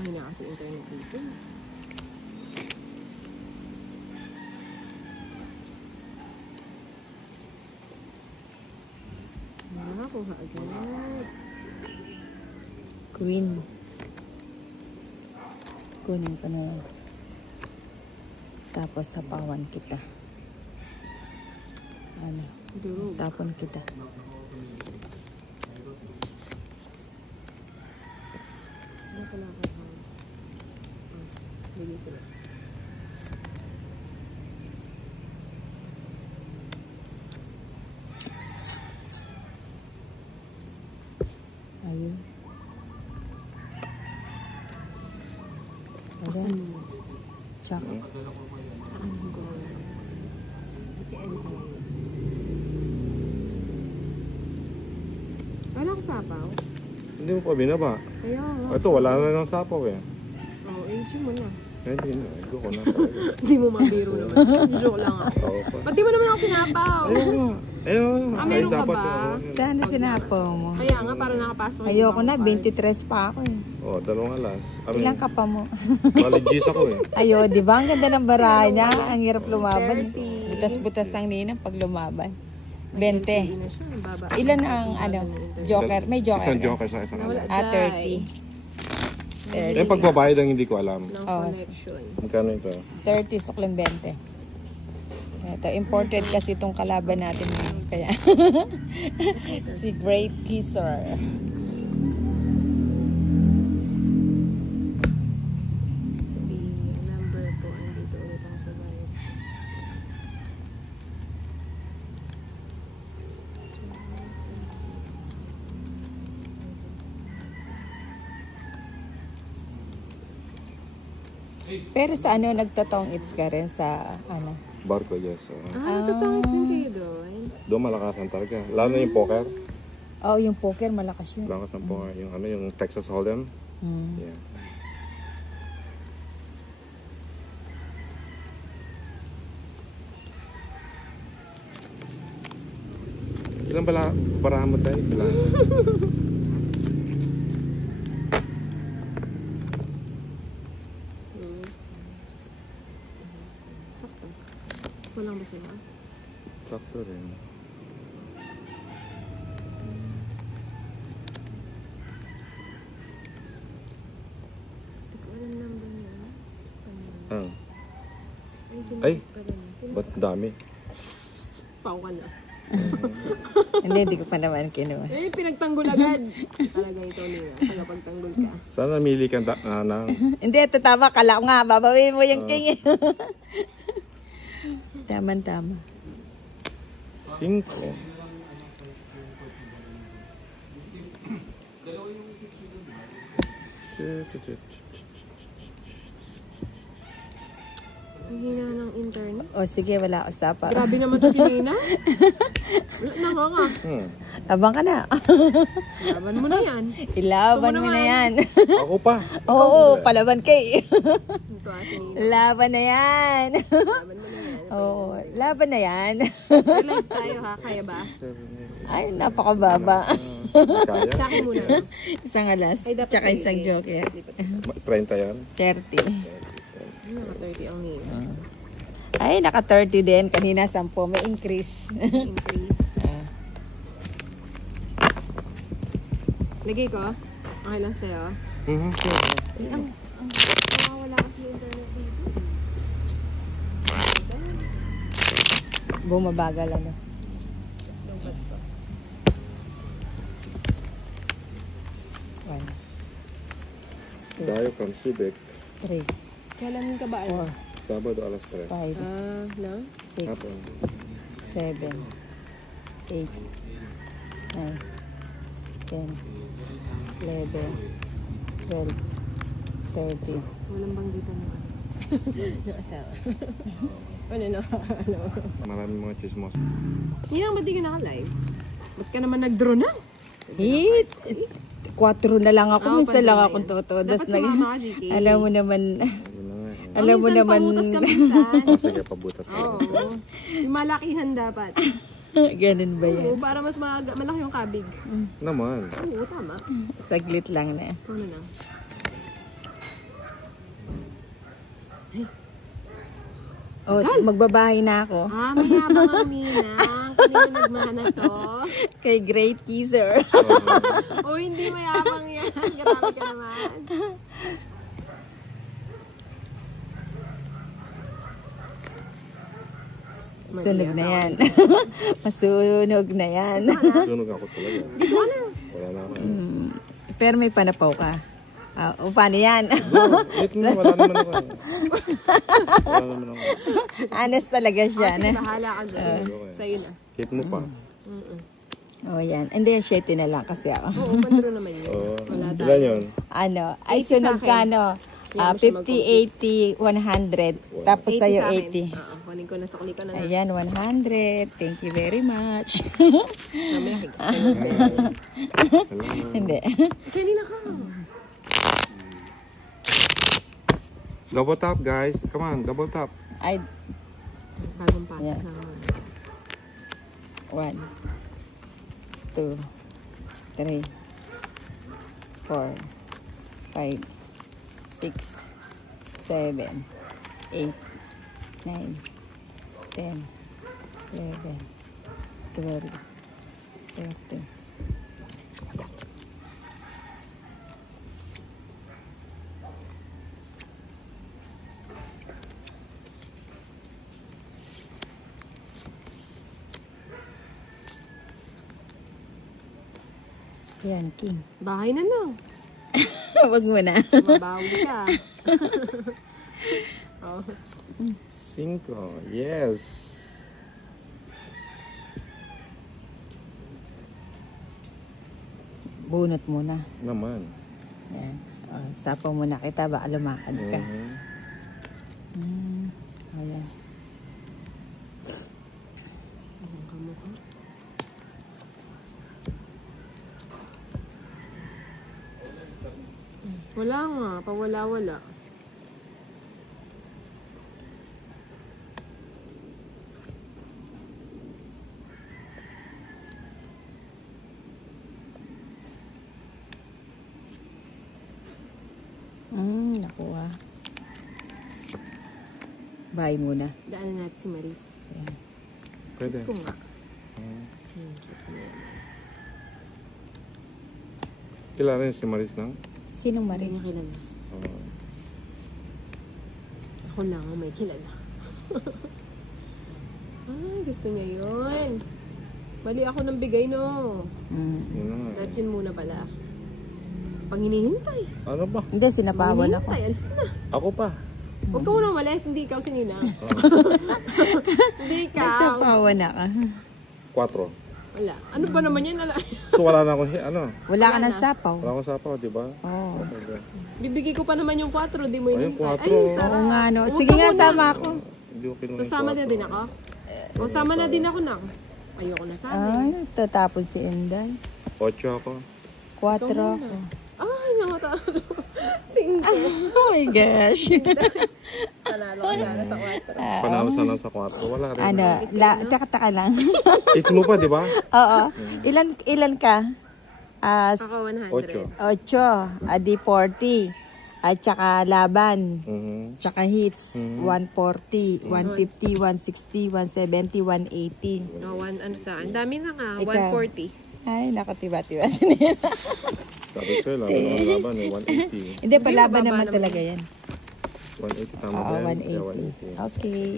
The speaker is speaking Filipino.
Ay na kasi internet dito. Nakakuha agad. Queen. Kunin ko na yan. Tapos sapawan kita. Ano? Durog. Tapon kita. Ayun. Ayun. Chak. Walang sapaw. Hindi mo pa binaba. Kaya nga. Ito, wala na ng sapaw eh. Oo, i-chew mo na. Hindi na. Ito ko na talaga. Hindi mo mabiro naman. Joke lang ako. Oo pa. Ba't di mo naman ako sinapaw? Ayun nga. Ayun nga. Ah, meron ka dapat ba? yun. Saan na sinapaw mo? Kaya nga, para nakapasok. Ayoko na, 23 pa ako eh. Oh, 2 alas. Ilang ka pa mo? College ako eh. Ayo, di ba? Ang ganda ng baraha niya. Ang hirap lumaban. Butas-butas ang ninang pag lumaban. 20. Hindi na siya, baba. Ilan ang ano, joker? May joker. Isang ka? joker sa isang alas. 30. Yung pagbabayad ang hindi ko alam. Ng Oh. connection. Magkano ito? 30, sukling 20. Ito, imported kasi itong kalaban natin ngayon. Kaya, si Great Kisser. Number 2, andito ulit ako sa bayan. Pero sa ano, nagtatong its ka rin sa ano? Barko, yes. Tatangit din kayo doon. Doon malakasan talaga. Lalo na yung poker. Oh, yung poker, malakas yun. Malakas ang poker. Yung ano, yung Texas Hold'em. Mm. Yeah. Ilang barahan mo tayo? Ilan? Sakto. Walang ba sila? Sakto rin. Walang number niya. Ah. Ay, Ay, ba't dami? pau ka na. Hindi ko pa naman kinuha. Eh, pinagtanggol agad. Talaga ito nila. Pagtanggol ka. Sana namili ka ng Hindi, ito tama. Kala ko nga, babawin mo yung king. Tama-tama. 5. Ang hina ng internet. O sige, wala usapa. Grabe naman to si Nina. Wala na nga. Abang ka na. Laban mo na yan. Ilaban mo na yan. Ako pa. Oo, palaban kay. Ito si Nina. Laban na yan. Laban mo na yan. Oo, laban na yan. Live tayo ha. Kaya ba? Ay, napakababa. Kaya? Sa akin muna. Isang alas, Ay, dapat tsaka ay- isang joker. 30 yan. 30. Naka-30 ang Nina. Ay, naka 30 din. Kanina 10. May increase. Increase. Lagay ko. Okay lang sa'yo. Ay, wala kasi yung internet dito. Bumabagal ano. Lungkot ko. 1, Dayo from Subic. 3, Kailan ka ba? 4, Sabado alas 3. 5, No? 6, Hapon. 7, 8, 9, 10, 11, 12, 13. Walang banggita naman. Yung asawa. Ano na? Ano? Maraming mga chismos. Hindi naman di ka naka-live. Ba't ka naman nag-draw na? Hit! 4 na lang ako. Oo, Minsan lang pansin akong na tutudas. Dapat sumama ka, GK. Alam mo naman. Yun na nga eh. Alam mo naman. Pamutas ka minsan. Sige, pabutas ka. Oo. Yung malakihan dapat. Ganun ba yan? Oo, para mas malaki yung kabig. Naman. Oo, tama. Saglit lang na. Ito na lang. Oh, magbabahay na ako. Mayabang ang Minang. Kanino nagmana to? Kay Great Kisser. Hindi mayabang yan. Grabe ka naman. Sunog na yan. Masunog na yan. Sunog ako talaga. Wala na ako. Pero may panapaw ka. Paano yan? Wait na, wala naman ako. Wala naman ako. Honest talaga siya. Bahala ka dyan. Sa'yo na. Hit mo pa. Yan. Hindi, 7 na lang kasi ako. Oo, pandro naman yun. Ilan yun? Ay sunog ka, 50, 80, 100. Tapos sa'yo 80. Kunin ko na, sakli ko na. Ayan, 100. Thank you very much. Hindi. Kanina ka. Double tap, guys. Come on, double tap. Ay, Bagong pasok Yeah. na. 1, 2, 3, 4, 5, 6, 7, 8, 9, 10, 11, 12, 13. Yan, King. Bahay na lang. Wag mo na. Mabawi ka. Oh. 5. Yes. Bunot muna. Naman. Yan. Sapaw muna kita, baka lumakad ka. Ayan. Ang kamukha. Wala nga, pawala-wala. Nakuha. Bye muna. Daanan natin si Maris. Ayan. Pwede. Ito nga. Kilala niyo si Maris nang? Sinong Hindi Maris? niya kilala. Ako lang ang may kilala. Ay, gusto niya yun. Mali ako ng bigay, no? Yun na nga. Lahat yun muna pala. Pag hinihintay. Ano ba? Hindi, sinapawan ako. Hinihintay, alis na. Ako pa. Huwag ka muna umalis, hindi ikaw si Nina. Hindi ikaw. Sinapawan ako. 4. Wala. Ano ba naman yan? So wala na ako, ano? Wala ka ng sapaw. Wala akong sapaw, di ba? Oo. Okay. Bibigay ko pa naman yung 4, di mo Ayun, hinihintay. 4. Ay, sarap. Oo nga, no. Huwag Sige ka nga, muna. sama ako. Hindi ko kinuha yung Sasama na 4. din ako? O, sama na din ako na. Ayoko na sana. Ay, tatapon si Inday. 8 ako. 4 ako. Ay, namatalo. 5. Oh my gosh. Panalo ka sana sa 4. Panalo sana sa 4. Wala rin. Taka lang. 8 mo pa, di ba? Oo. Ilan ka? Ako 100. 8. 8. Adi 40. At saka laban. Tsaka hits. 140, 150, 160, 170, 180. No, ano sa? Ang dami na nga. Ikaw. 140. Ay, nakatiba-tiba si Nina. Sabi sa'yo, laban ng laban eh. 180. Hindi, palaban mababa naman naman. talaga yan. 180 tama Oo, ba yan? 180. Yeah, 180. Okay.